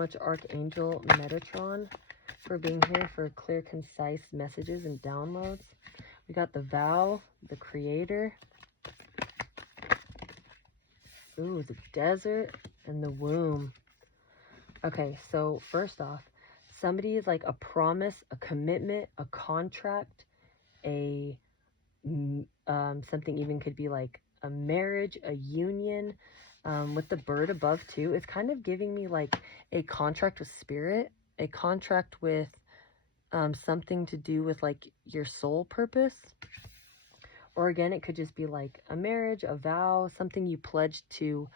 Much Archangel Metatron for being here for clear, concise messages and downloads. We got the vow, the creator, ooh, the desert, and the womb. Okay, so first off, somebody is like a promise, a commitment, a contract, a something even could be like a marriage, a union. With the bird above too, it's kind of giving me like a contract with spirit, a contract with something to do with like your soul purpose. Or again, it could just be like a marriage, a vow, something you pledged to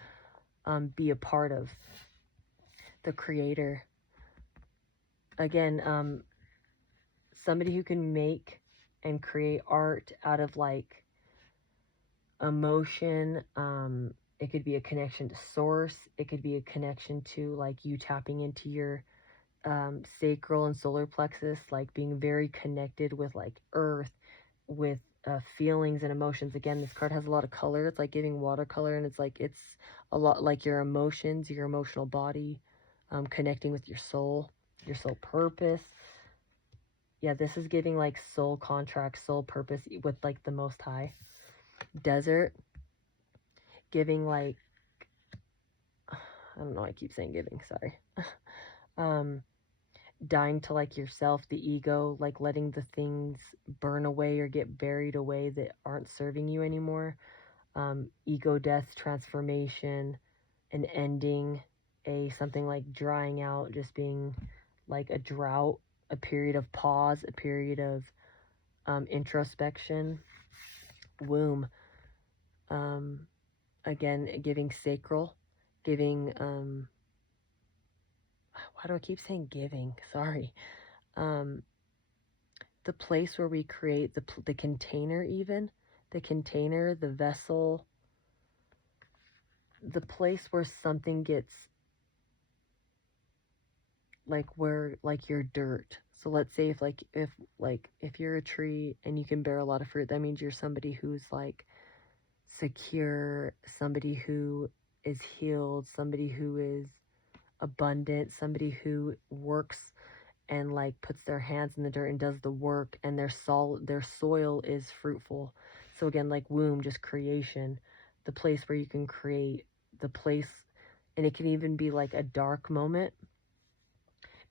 be a part of. The creator. Again, somebody who can make and create art out of like emotion. It could be a connection to source. It could be a connection to like you tapping into your sacral and solar plexus, like being very connected with like earth, with feelings and emotions. Again, this card has a lot of color. It's like giving watercolor, and it's a lot like your emotions, your emotional body, connecting with your soul purpose. Yeah, this is giving like soul contract, soul purpose with like the Most High. Desert, giving like, I don't know, I keep saying giving, sorry. Dying to like yourself, the ego, like letting the things burn away or get buried away that aren't serving you anymore. Ego death, transformation, an ending, something like drying out, just being like a drought, a period of pause, a period of introspection. Womb, again, giving sacral, giving, why do I keep saying giving? Sorry. The place where we create the container, even the container, the vessel, the place where something gets like where like your dirt. So let's say if you're a tree and you can bear a lot of fruit, that means you're somebody who's like secure, somebody who is healed, somebody who is abundant, somebody who works and like puts their hands in the dirt and does the work, and their soil is fruitful. So again, like womb, just creation, the place where you can create, the place, and it can even be like a dark moment.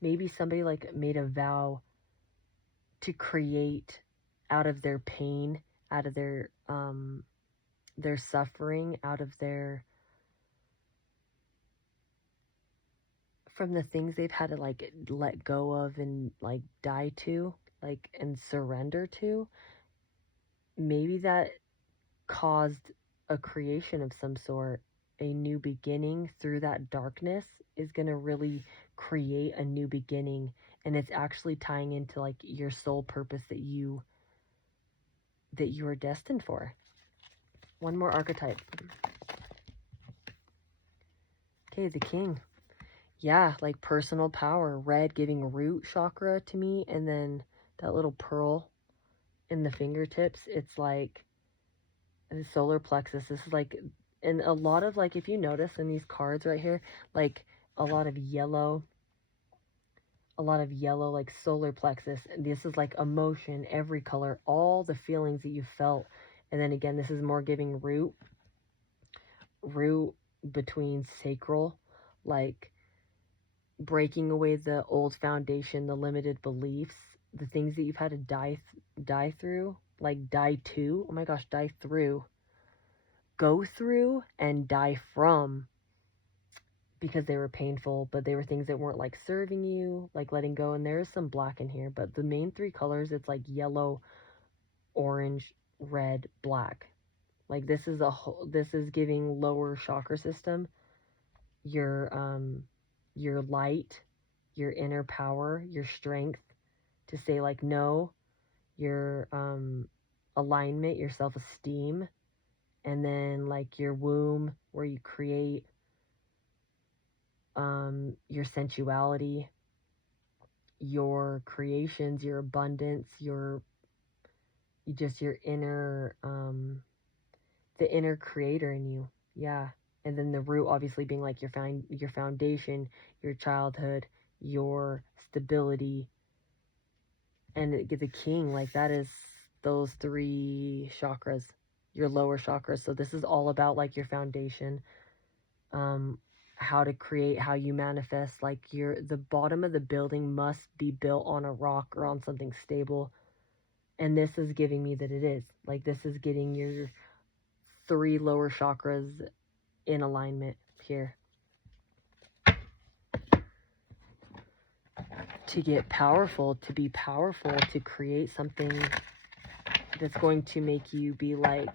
Maybe somebody like made a vow to create out of their pain, out of their suffering, out of their, from the things they've had to like let go of and like die to, like, and surrender to. Maybe that caused a creation of some sort, a new beginning through that darkness is going to really create a new beginning, and it's actually tying into like your soul purpose that you are destined for. One more archetype. Okay, the king. Yeah, like personal power. Red giving root chakra to me, and then that little pearl in the fingertips, it's like the solar plexus. This is like, and a lot of like, if you notice in these cards right here, like a lot of yellow, like solar plexus. And this is like emotion, every color, all the feelings that you felt. And then again, this is more giving root between sacral, like breaking away the old foundation, the limited beliefs, the things that you've had to die through, like die to, oh my gosh, die through, go through and die from, because they were painful, but they were things that weren't like serving you, like letting go. And there is some black in here, but the main three colors, it's like yellow, orange, red, black. Like this is giving lower chakra system, your light, your inner power, your strength to say like no, your alignment, your self-esteem, and then like your womb where you create your sensuality, your creations, your abundance, your inner the inner creator in you. Yeah. And then the root obviously being like your foundation, your childhood, your stability. And the king, like that is those 3 chakras, your lower chakras. So this is all about like your foundation, how to create, how you manifest. Like the bottom of the building must be built on a rock or on something stable. And this is giving me that it is. Like this is getting your 3 lower chakras in alignment here. To get powerful, to be powerful, to create something that's going to make you be like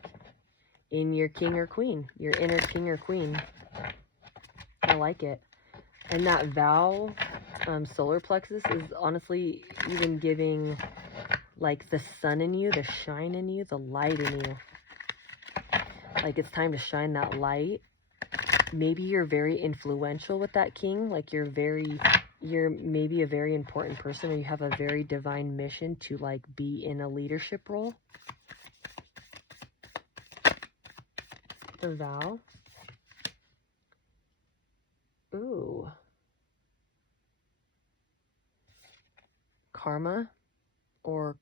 in your king or queen, your inner king or queen. I like it. And that vow, solar plexus, is honestly even giving like the sun in you, the shine in you, the light in you. Like it's time to shine that light. Maybe you're very influential with that king. Like you're maybe a very important person, or you have a very divine mission to like be in a leadership role. The vow. Ooh. Karma, or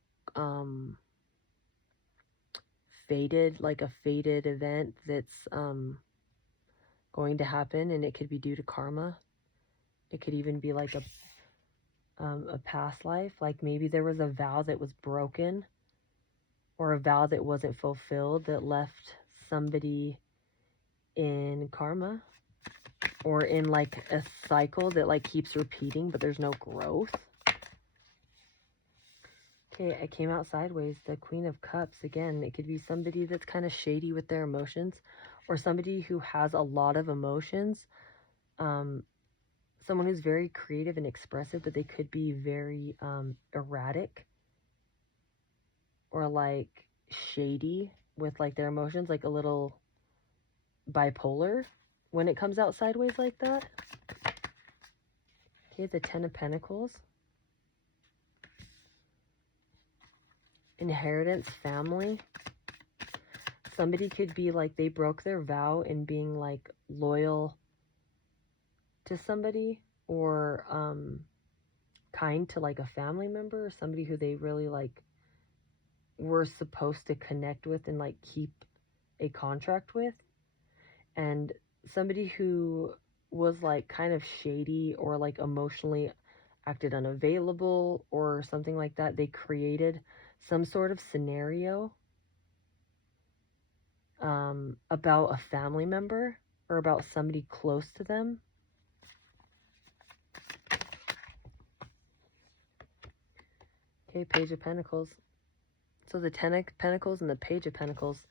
fated, like a fated event that's going to happen, and it could be due to karma. It could even be like a past life, like maybe there was a vow that was broken, or a vow that wasn't fulfilled that left somebody in karma, or in like a cycle that like keeps repeating but there's no growth. Okay, I came out sideways. The Queen of Cups again. It could be somebody that's kind of shady with their emotions, or somebody who has a lot of emotions. Someone who's very creative and expressive, but they could be very erratic, or like shady with like their emotions, like a little bipolar when it comes out sideways like that. Okay, the 10 of Pentacles. Inheritance, family. Somebody could be like they broke their vow in being like loyal to somebody, or kind to like a family member, or somebody who they really like were supposed to connect with and like keep a contract with. And somebody who was like kind of shady, or like emotionally acted unavailable or something like that, they created some sort of scenario about a family member, or about somebody close to them. Okay, Page of Pentacles. So the 10 of Pentacles and the Page of Pentacles.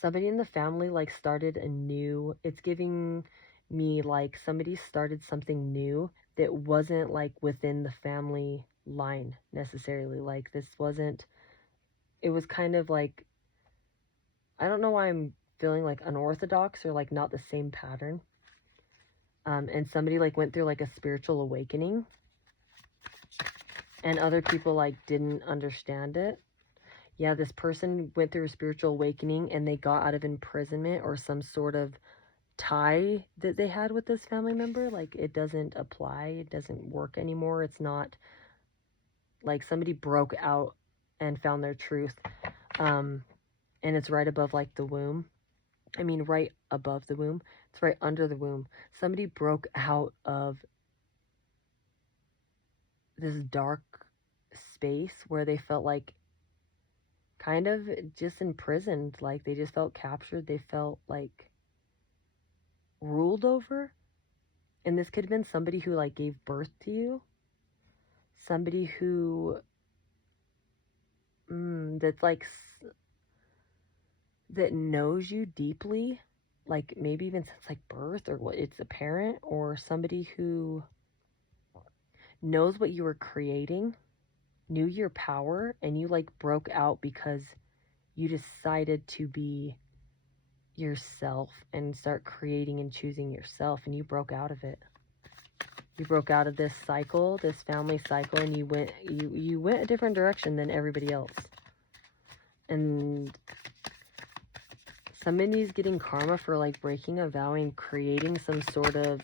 Somebody in the family like started a new, it's giving me like somebody started something new that wasn't like within the family line necessarily. Like this wasn't, it was kind of like, I don't know why I'm feeling like unorthodox, or like not the same pattern. And somebody like went through like a spiritual awakening, and other people like didn't understand it. Yeah, this person went through a spiritual awakening, and they got out of imprisonment or some sort of tie that they had with this family member. Like it doesn't apply, it doesn't work anymore. It's not like somebody broke out and found their truth. And it's right above like the womb. I mean, right above the womb. It's right under the womb. Somebody broke out of this dark space where they felt like kind of just imprisoned. Like they just felt captured. They felt like ruled over. And this could have been somebody who like gave birth to you. Somebody who that's like that knows you deeply, like maybe even since like birth, or what, it's a parent, or somebody who knows what you were creating, knew your power, and you like broke out because you decided to be yourself and start creating and choosing yourself, and you broke out of it. You broke out of this cycle, this family cycle, and you went a different direction than everybody else. And Somebody's getting karma for like breaking a vow and creating some sort of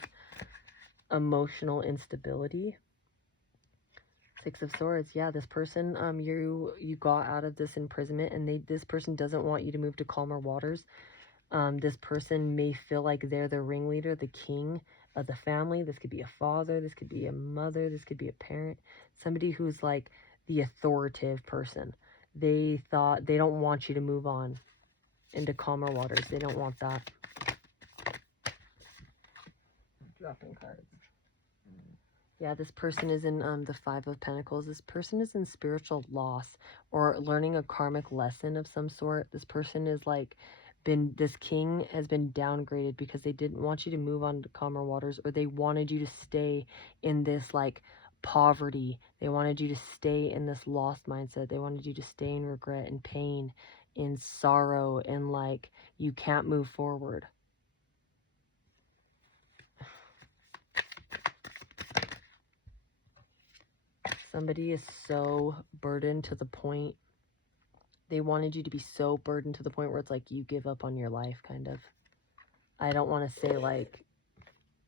emotional instability. Six of Swords. Yeah, this person, you got out of this imprisonment, and this person doesn't want you to move to calmer waters. This person may feel like they're the ringleader, the king of the family. This could be a father, this could be a mother, this could be a parent. Somebody who's like the authoritative person. They don't want you to move on into calmer waters. They don't want that. Dropping cards. Yeah, this person is in the Five of Pentacles. This person is in spiritual loss or learning a karmic lesson of some sort. This person is like this king has been downgraded because they didn't want you to move on to calmer waters, or they wanted you to stay in this like poverty. They wanted you to stay in this lost mindset. They wanted you to stay in regret and pain, in sorrow, and like you can't move forward. Somebody is so burdened to the point. They wanted you to be so burdened to the point where it's like you give up on your life, kind of. I don't want to say like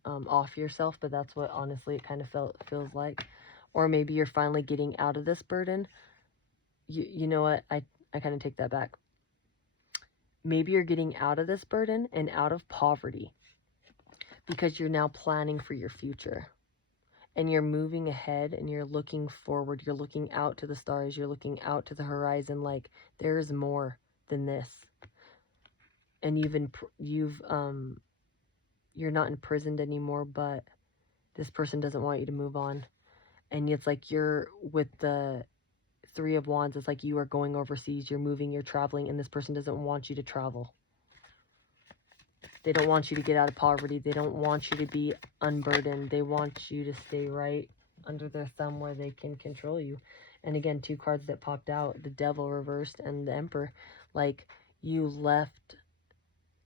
off yourself, but that's what honestly it kind of feels like. Or maybe you're finally getting out of this burden. You know what? I kind of take that back. Maybe you're getting out of this burden and out of poverty because you're now planning for your future. And you're moving ahead and you're looking forward. You're looking out to the stars. You're looking out to the horizon like there is more than this. And you're not imprisoned anymore, but this person doesn't want you to move on. And it's like you're with the Three of Wands. It's like you are going overseas. You're moving, you're traveling, and this person doesn't want you to travel. They don't want you to get out of poverty. They don't want you to be unburdened. They want you to stay right under their thumb where they can control you. And again, two cards that popped out, the Devil reversed and the Emperor. Like you left,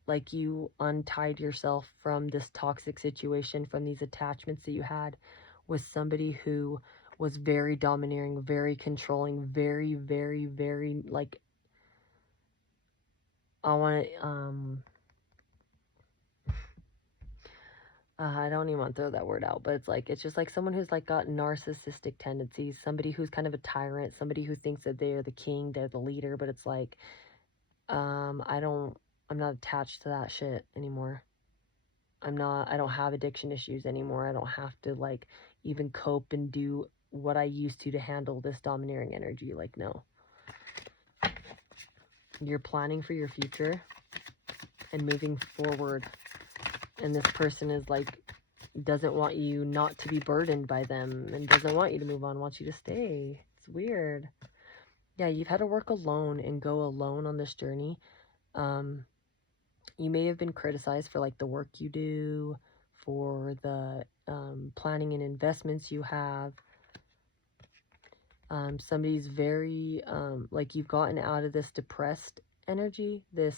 like you untied yourself from this toxic situation, from these attachments that you had with somebody who was very domineering, very controlling, very, very, very, like, I want to, I don't even want to throw that word out, but it's just like someone who's like got narcissistic tendencies, somebody who's kind of a tyrant, somebody who thinks that they're the king, they're the leader, but it's like, I'm not attached to that shit anymore. I don't have addiction issues anymore. I don't have to like even cope and do what I used to handle this domineering energy. Like, no. You're planning for your future and moving forward. And this person is like, doesn't want you not to be burdened by them and doesn't want you to move on, wants you to stay. It's weird. Yeah, you've had to work alone and go alone on this journey. You may have been criticized for like the work you do, for the planning and investments you have. Somebody's very, like you've gotten out of this depressed energy, this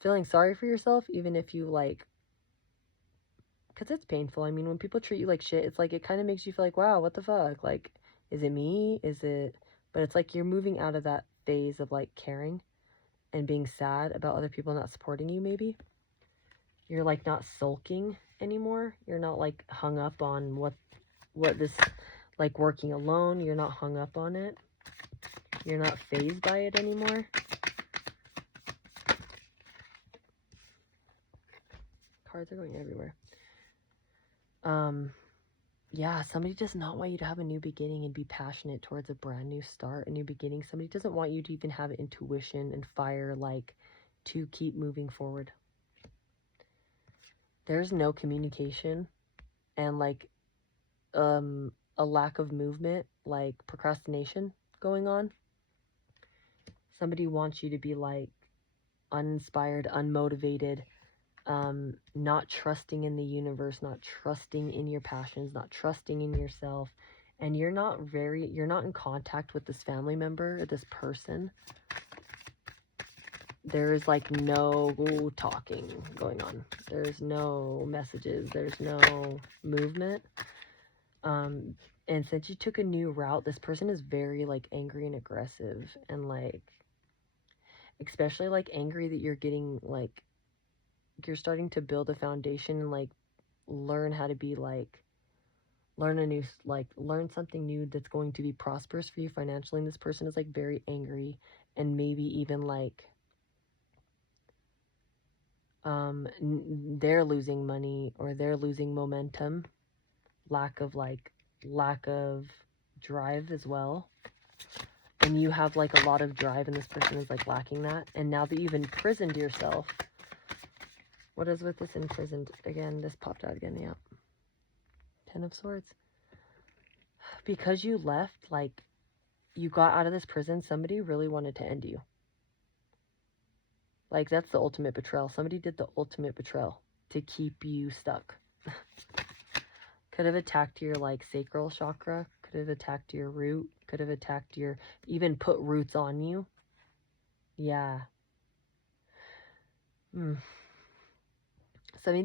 feeling sorry for yourself, even if you like, because it's painful. I mean, when people treat you like shit, it's like, it kind of makes you feel like, wow, what the fuck? Like, is it me? But it's like you're moving out of that phase of like caring and being sad about other people not supporting you, maybe. You're like not sulking anymore. You're not like hung up on what this, like working alone. You're not hung up on it. You're not fazed by it anymore. Cards are going everywhere. Yeah, somebody does not want you to have a new beginning and be passionate towards a brand new start, a new beginning. Somebody doesn't want you to even have intuition and fire, like, to keep moving forward. There's no communication and, like, a lack of movement, like procrastination going on. Somebody wants you to be, like, uninspired, unmotivated, not trusting in the universe, not trusting in your passions, not trusting in yourself, and you're not in contact with this family member, this person. There's like no talking going on. There's no messages. There's no movement. And since you took a new route, this person is very like angry and aggressive, and like, especially like angry that you're getting like, you're starting to build a foundation and like learn how to be like, learn something new that's going to be prosperous for you financially. And this person is like very angry and maybe even like they're losing money or they're losing momentum, lack of drive as well. And you have like a lot of drive and this person is like lacking that. And now that you've imprisoned yourself, what is with this imprisoned? Again, this popped out again, yeah. 10 of Swords. Because you left, like, you got out of this prison, somebody really wanted to end you. Like, that's the ultimate betrayal. Somebody did the ultimate betrayal to keep you stuck. Could have attacked your, like, sacral chakra. Could have attacked your root. Could have attacked your... Even put roots on you. Yeah. Somebody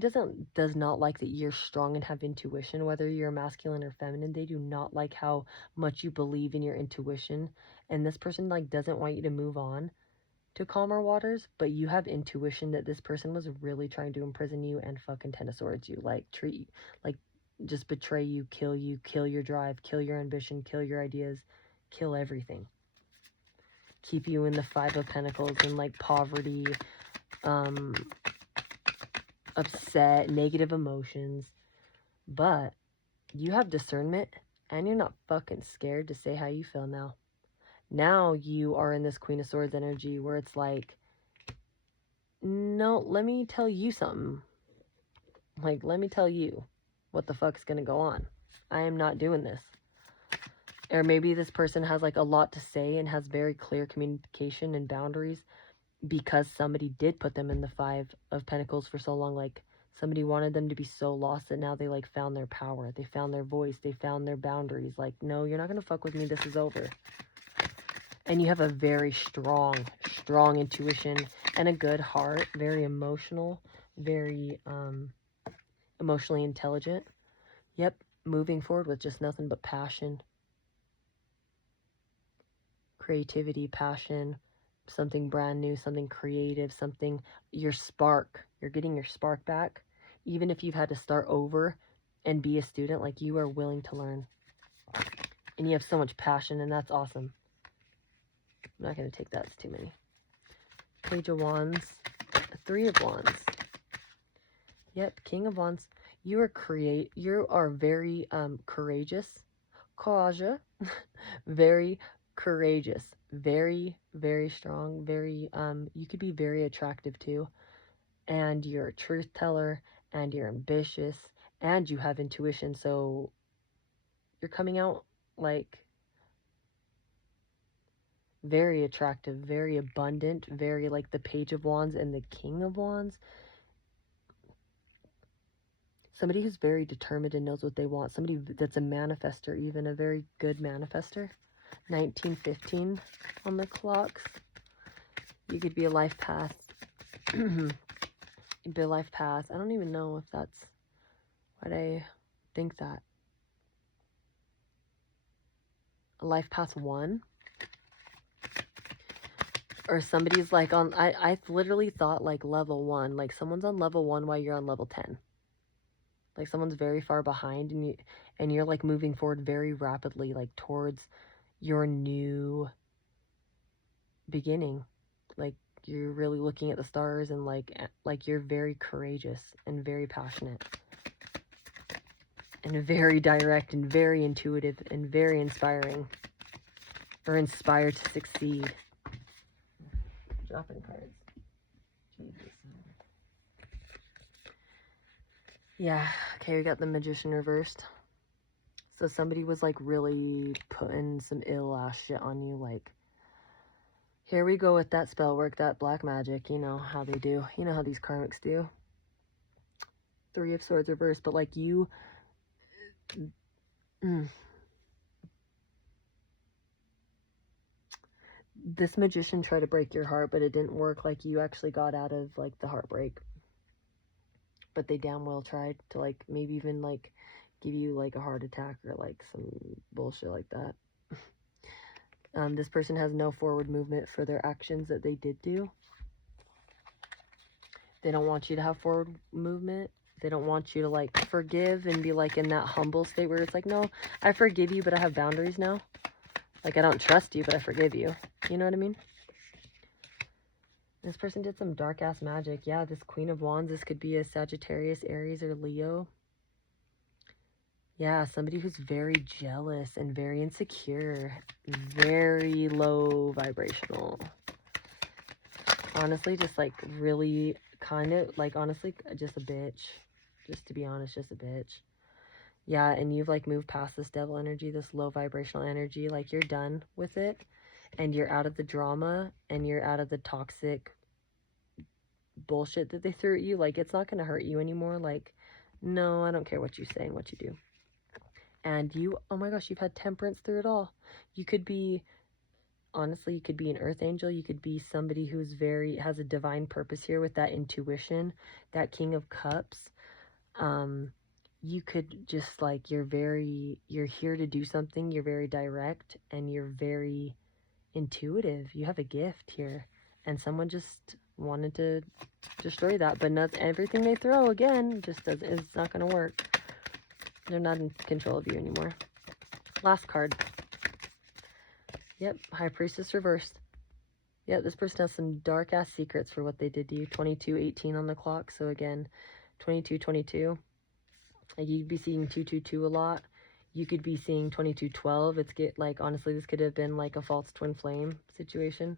does not like that you're strong and have intuition, whether you're masculine or feminine. They do not like how much you believe in your intuition. And this person, like, doesn't want you to move on to calmer waters, but you have intuition that this person was really trying to imprison you and fucking 10 of Swords you, like like just betray you, kill your drive, kill your ambition, kill your ideas, kill everything, keep you in the 5 of Pentacles and like poverty, upset, negative emotions. But you have discernment and you're not fucking scared to say how you feel now. Now you are in this Queen of Swords energy where it's like, no, let me tell you something. Like, let me tell you what the fuck's gonna go on. I am not doing this. Or maybe this person has like a lot to say and has very clear communication and boundaries because somebody did put them in the 5 of Pentacles for so long. Like, somebody wanted them to be so lost that now they like found their power. They found their voice. They found their boundaries. Like, no, you're not gonna fuck with me. This is over. And you have a very strong intuition and a good heart. Very emotional. Very, emotionally intelligent. Yep, moving forward with just nothing but passion. Creativity, passion, something brand new, something creative, something, your spark. You're getting your spark back. Even if you've had to start over and be a student, like, you are willing to learn. And you have so much passion, and that's awesome. I'm not going to take that, it's too many. Page of Wands, 3 of Wands. Yep, King of Wands. You are very courageous. Very courageous. Very, very strong. Very, you could be very attractive too. And you're a truth teller, and you're ambitious, and you have intuition. So you're coming out like very attractive, very abundant, very like the Page of Wands and the King of Wands. Somebody who's very determined and knows what they want. Somebody that's a manifester, even a very good manifester. 1915 on the clocks. You could be a life path. You'd be a life path. I don't even know if that's what I think that. A life path 1. Or somebody's like on, I literally thought like level 1. Like someone's on level 1 while you're on level 10. Like someone's very far behind and you're like moving forward very rapidly, like towards your new beginning. Like you're really looking at the stars and like you're very courageous and very passionate and very direct and very intuitive and very inspiring, or inspired to succeed. Dropping cards. Jesus. Yeah, okay, we got the Magician reversed. So somebody was like really putting some ill ass shit on you, like, here we go with that spell work, that black magic, you know how they do. You know how these karmics do. 3 of Swords reversed, but like you... This magician tried to break your heart, but it didn't work. Like, you actually got out of, like, the heartbreak. But they damn well tried to, like, maybe even, like, give you, like, a heart attack or, like, some bullshit like that. This person has no forward movement for their actions that they did do. They don't want you to have forward movement. They don't want you to like forgive and be like in that humble state where it's like, no, I forgive you, but I have boundaries now. Like, I don't trust you, but I forgive you. You know what I mean? This person did some dark ass magic. Yeah, this Queen of Wands, this could be a Sagittarius, Aries, or Leo. Yeah, somebody who's very jealous and very insecure. Very low vibrational. Honestly, just like really kind of like, honestly, just a bitch. Just to be honest, just a bitch. Yeah, and you've like moved past this devil energy, this low vibrational energy. Like, you're done with it. And you're out of the drama. And you're out of the toxic bullshit that they threw at you. Like, it's not going to hurt you anymore. Like, no, I don't care what you say and what you do. And you, oh my gosh, you've had temperance through it all. You could be, honestly, you could be an earth angel. You could be somebody who's has a divine purpose here with that intuition, that King of Cups. You could just like, you're here to do something. You're very direct and you're very intuitive. You have a gift here. And someone just wanted to destroy that. But not everything they throw, again, just it's not going to work. They're not in control of you anymore. Last card. Yep, High Priestess reversed. Yep, this person has some dark-ass secrets for what they did to you. 22:18 on the clock. So again, 22:22. Like, you'd be seeing 222 a lot. You could be seeing 22:12. Like, honestly, this could have been like a false twin flame situation.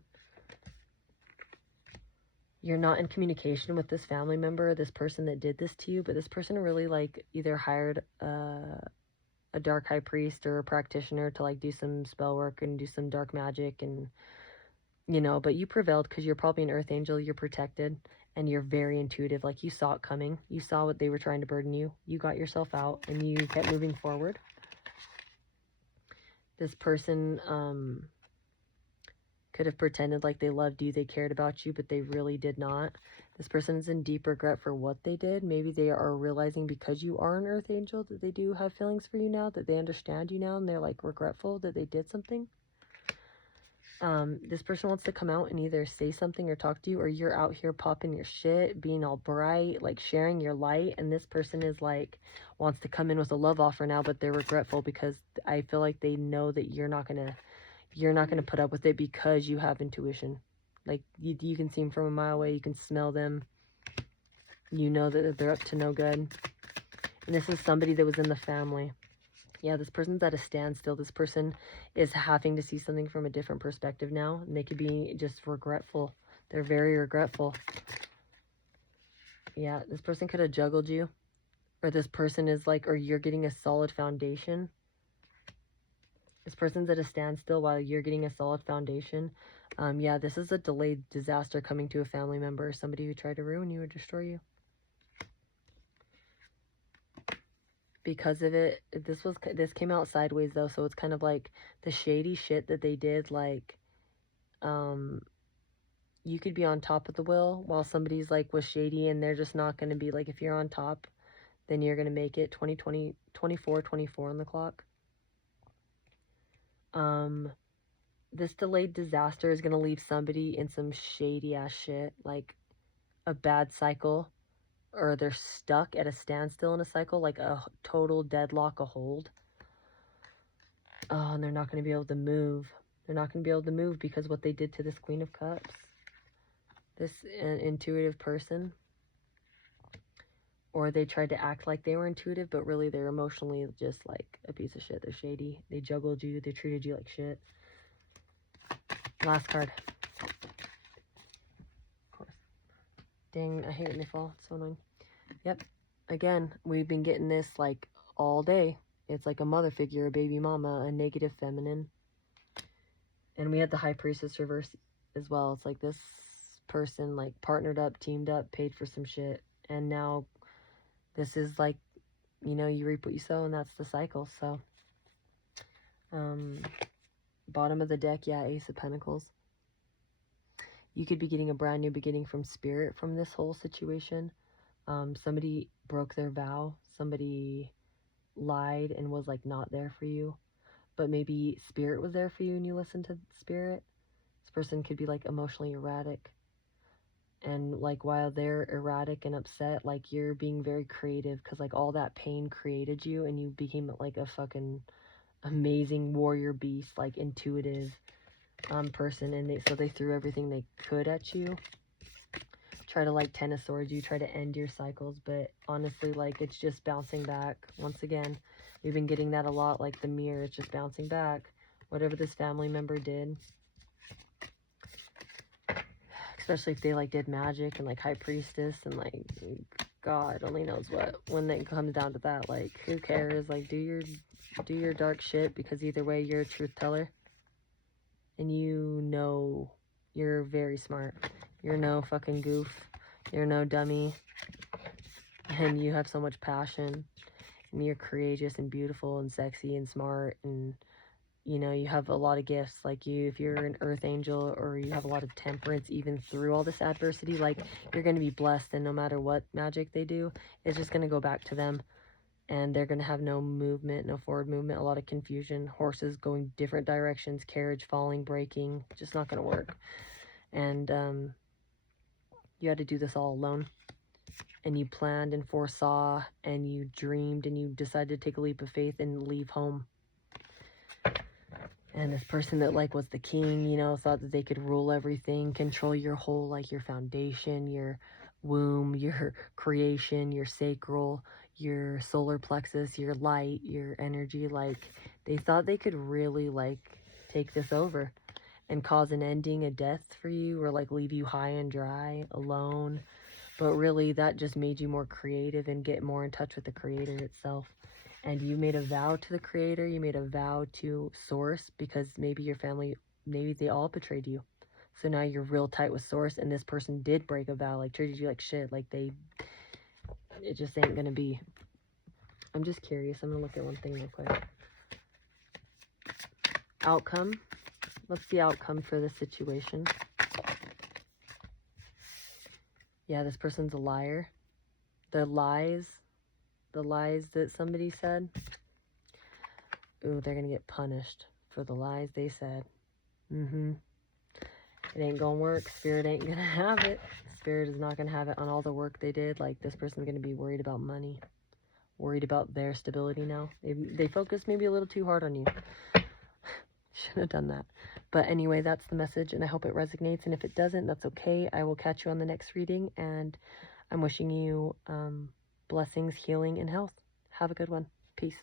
You're not in communication with this family member, this person that did this to you, but this person really like either hired a dark high priest or a practitioner to like do some spell work and do some dark magic, and you know, but you prevailed because you're probably an earth angel. You're protected and you're very intuitive. Like, you saw it coming. You saw what they were trying to burden you. You got yourself out and you kept moving forward. This person could have pretended like they loved you, they cared about you, but they really did not. This person is in deep regret for what they did. Maybe they are realizing, because you are an earth angel, that they do have feelings for you now, that they understand you now, and they're like regretful that they did something. This person wants to come out and either say something or talk to you, or you're out here popping your shit, being all bright, like sharing your light, and this person is like, wants to come in with a love offer now, but they're regretful because I feel like they know that you're not gonna put up with it because you have intuition. Like, you can see them from a mile away. You can smell them. You know that they're up to no good. And this is somebody that was in the family. Yeah, this person's at a standstill. This person is having to see something from a different perspective now. And they could be just regretful. They're very regretful. Yeah, this person could have juggled you. Or this person is like, or you're getting a solid foundation. This person's at a standstill while you're getting a solid foundation. Yeah, this is a delayed disaster coming to a family member or somebody who tried to ruin you or destroy you. Because of it, this came out sideways though, so it's kind of like the shady shit that they did. Like, you could be on top of the wheel while somebody's like was shady, and they're just not going to be like, if you're on top, then you're going to make it. 2020, 24 on the clock. This delayed disaster is going to leave somebody in some shady ass shit, like a bad cycle, or they're stuck at a standstill in a cycle, like a total deadlock, a hold. Oh, and they're not going to be able to move. They're not going to be able to move because what they did to this Queen of Cups. This intuitive person. Or they tried to act like they were intuitive, but really they're emotionally just like a piece of shit. They're shady. They juggled you. They treated you like shit. Last card. Of course. Dang, I hate when they fall. It's so annoying. Yep. Again, we've been getting this like all day. It's like a mother figure, a baby mama, a negative feminine. And we had the High Priestess reverse as well. It's like this person like partnered up, teamed up, paid for some shit. And now this is like, you know, you reap what you sow, and that's the cycle. So, bottom of the deck, yeah, Ace of Pentacles. You could be getting a brand new beginning from spirit from this whole situation. Somebody broke their vow. Somebody lied and was like not there for you. but maybe spirit was there for you and you listened to spirit. This person could be like emotionally erratic. And like while they're erratic and upset, like you're being very creative because like all that pain created you and you became like a fucking amazing warrior beast, like intuitive person. And so they threw everything they could at you, try to like 10 of swords you, try to end your cycles, but honestly, like it's just bouncing back. Once again, we've been getting that a lot, like the mirror, it's just bouncing back. Whatever this family member did, especially if they like did magic and like high priestess and like God only knows what, when it comes down to that, like who cares? Like do your dark shit, because either way you're a truth teller and you know you're very smart. You're no fucking goof. You're no dummy. And you have so much passion and you're courageous and beautiful and sexy and smart, and you know you have a lot of gifts. Like if you're an earth angel or you have a lot of temperance even through all this adversity, like you're going to be blessed, and no matter what magic they do, it's just going to go back to them, and they're going to have no movement, no forward movement, a lot of confusion, horses going different directions, carriage falling, breaking, just not going to work. And you had to do this all alone, and you planned and foresaw and you dreamed and you decided to take a leap of faith and leave home. And this person that like was the king, you know, thought that they could rule everything, control your whole, like your foundation, your womb, your creation, your sacral, your solar plexus, your light, your energy. Like they thought they could really like take this over and cause an ending, a death for you, or like leave you high and dry, alone. But really that just made you more creative and get more in touch with the creator itself. And you made a vow to the creator, you made a vow to source, because maybe your family, maybe they all betrayed you. So now you're real tight with source, and this person did break a vow, like treated you like shit, like it just ain't gonna be. I'm just curious, I'm gonna look at one thing real quick. Outcome. What's the outcome for this situation? Yeah, this person's a liar. The lies that somebody said, ooh, they're gonna get punished for the lies they said. It ain't gonna work. Spirit ain't gonna have it. Spirit is not gonna have it on all the work they did. Like this person's gonna be worried about money, worried about their stability now. They focused maybe a little too hard on you. Shouldn't have done that. But anyway, that's the message, and I hope it resonates. And if it doesn't, that's okay. I will catch you on the next reading, and I'm wishing you blessings, healing, and health. Have a good one. Peace.